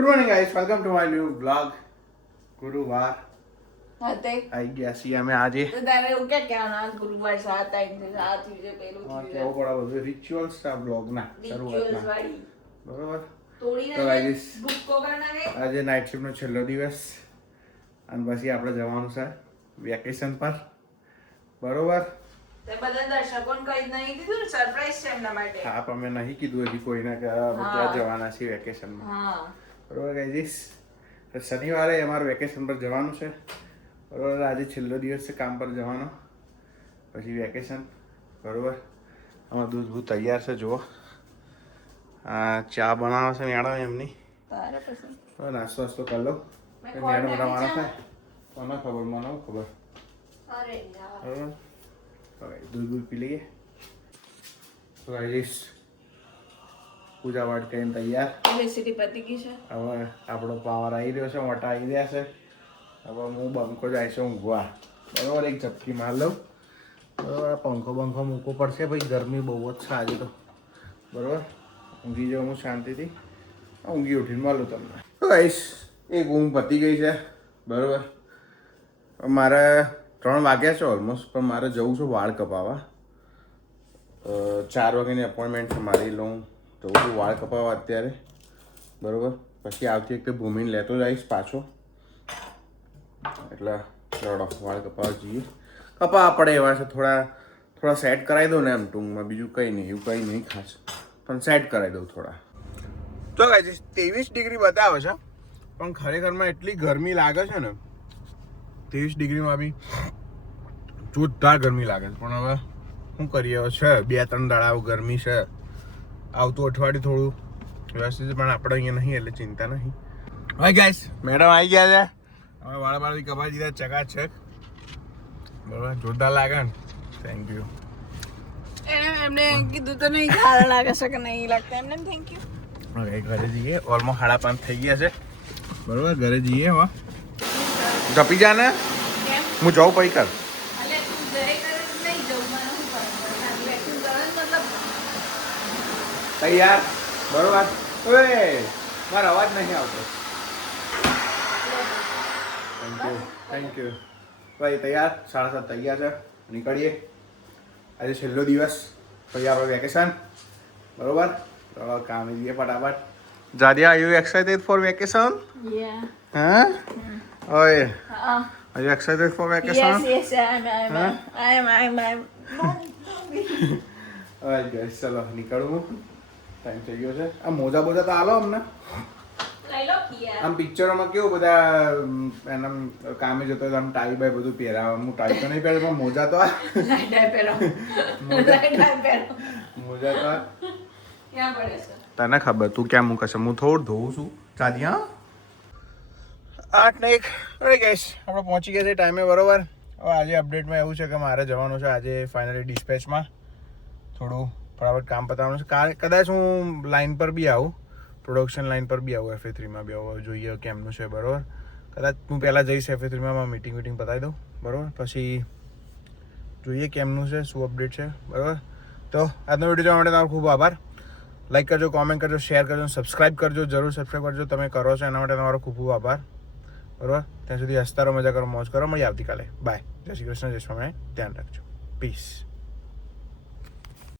Good morning guys, welcome to my new blog. ગુરુવાર હતે આવી ગયા છીએ અમે આજે. તો તારે એવું કે કહેવાનું ગુરુવાર 7 તારીખે 7 છે પેલું કેવું પડે બધું રિચ્યુઅલ્સ આ બ્લોગના શરૂઆતના, વાળી બરોબર? તોડીને તો ગાઈસ ભૂક્કો કરનારે આજે નાઇટ શિફ્ટનો છેલ્લો દિવસ અને પછી આપણે જવાનું છે વેકેશન પર, બરોબર? તે બધા દર્શકોને કહી નહીં દીધું, સરપ્રાઈઝ છે એમના માટે. હા, પણ મેં નહીં કીધું હજી કોઈને કે આપણે ત્યાં જવાના છીએ વેકેશનમાં, હા બરોબર ગાઈસ? શનિવારે અમારે વેકેશન પર જવાનું છે, બરોબર? આજે છેલ્લો દિવસ છે કામ પર જવાનો, પછી વેકેશન, બરોબર? આમાં દૂધ બૂધ તૈયાર છે, જુઓ. આ ચા બનાવે છે મેડમ એમની, તારે પછી તો નાસ્તો વાસ્તો કરી લો. મેડમ બનાવવાનો થાય કોને ખબર, મને શું ખબર, અરે યાર બરોબર? હવે દૂધ બૂધ પી લઈએ. તો ગાઈસ પૂજા પાઠ કરીને તૈયાર. રેસીપી પતી ગઈ છે. હવે આપણો પાવર આવી રહ્યો છે, મોટા આવી રહ્યા છે. હવે હું બંકો જાય છે ઊંઘવા, બરોબર? એક ઝપકી માર લઉં, બરોબર? પંખો બંખો મૂકવો પડશે ભાઈ, ગરમી બહુ જ છે આજે તો, બરોબર? ઊંઘી જાઉં હું શાંતિથી, ઊંઘી ઉઠીને મળું તમને. તો ગાઈસ એક ઊંઘ પતી ગઈ છે, બરોબર? મારે 3 વાગ્યા છે ઓલમોસ્ટ, પણ મારે જવું છે વાળ કપાવવા. 4 વાગ્યાની અપોઇન્ટમેન્ટ છે મારી, લઉં જવું છું વાળ કપાવવા અત્યારે, બરોબર? પછી આવતી વખતે ભૂમિને લેતો જઈશ પાછો, એટલે લડો વાળ કપાવવા જઈએ. કપાવવા પડે એવા છે, થોડા સેટ કરાવી દઉં ને એમ ટૂંકમાં, બીજું કંઈ નહીં, એવું કંઈ નહીં ખાસ, પણ સેટ કરાવી દઉં થોડા. તો ગાઈસ 23 ડિગ્રી બતાવે છે, પણ ખરેખરમાં એટલી ગરમી લાગે છે ને, 23 ડિગ્રીમાં બી જોરદાર ગરમી લાગે છે. પણ હવે શું કરીએ, હવે છે 2-3 દાડા ગરમી છે, આવતું અઠવાડિયું થોડું વ્યવસ્થિત, પણ આપણે અહીંયા નહીં એટલે ચિંતા નહીં. હવે ગાઈસ મેડમ આવી ગયા છે, હવે વાળા બાળા કપાઈ દીધા ચકાચક, બરાબર? જોરદાર લાગે ને, થેન્ક યુ. એમને કીધું તો નહીં સારા લાગે છે કે નહીં લાગતા, એમને થેન્ક યુ. હવે ઘરે જઈએ, ઓલમોસ્ટ 5:30 થઈ ગયા છે, બરોબર? ઘરે જઈએ. હવે જપી જા ને, હું જાઉં પછી કર. તૈયાર, બરોબર? ઓય મારો અવાજ નહીં આવતો. Thank you. ભાઈ તૈયાર, 7:30 તૈયાર છે, નીકળીએ. આજે છેલ્લો દિવસ, પછી આપણે વેકેશન, બરોબર? તો કામે જઈએ ફટાફટ. Jadiya, are you excited for vacation? હા? ઓય are you excited for vacation? Yes, I'm. ઓય ગાઈસ, ચલો નીકળું, ટાઈમ થઈ ગયો છે. આ મોજા બોજા તો આલો અમને. લઈ લો કિયા. આમ પિક્ચરોમાં કેવું બધા એના કામે જતો હોય આમ ટાઈ બાઈ બધું પહેરાવે. હું ટાઈ તો નહીં પહેરું, પણ મોજા તો મોજા તો ક્યાં પડે છે? તને ખબર, તું ક્યાં મૂકે છે? હું થોડું ધોઉં છું. ચાલી. હા, 8 ને 1. અરે ગેસ આપણે પહોંચી ગયા છે ટાઈમે, બરોબર? હવે આજે અપડેટમાં એવું છે કે મારે જવાનું છે આજે ફાઇનલી ડિસ્પેચમાં, થોડું ફટાફટ કામ પતાવવાનું છે. કદાચ હું લાઈન પર બી આવું, પ્રોડક્શન લાઈન પર બી આવું, FA3માં બી આવું, જોઈએ કેમનું છે, બરોબર? કદાચ હું પહેલાં જઈશ FA3માં, મીટિંગ પતાવી દઉં, બરોબર? પછી જોઈએ કેમનું છે, શું અપડેટ છે, બરોબર? તો આજનો વિડીયો જોવા માટે તમારો ખૂબ આભાર. લાઈક કરજો, કોમેન્ટ કરજો, શેર કરજો, સબસ્ક્રાઈબ કરજો, જરૂર સબસ્ક્રાઈબ કરજો. તમે કરો છો એના માટે તમારો ખૂબ ખૂબ આભાર, બરોબર? ત્યાં સુધી હસતા રહો, મજા કરો, મોજ કરો. મળીએ આવતીકાલે. બાય. જય શ્રી કૃષ્ણ, જય સ્વામિનારાયણ. ધ્યાન રાખજો. પીસ.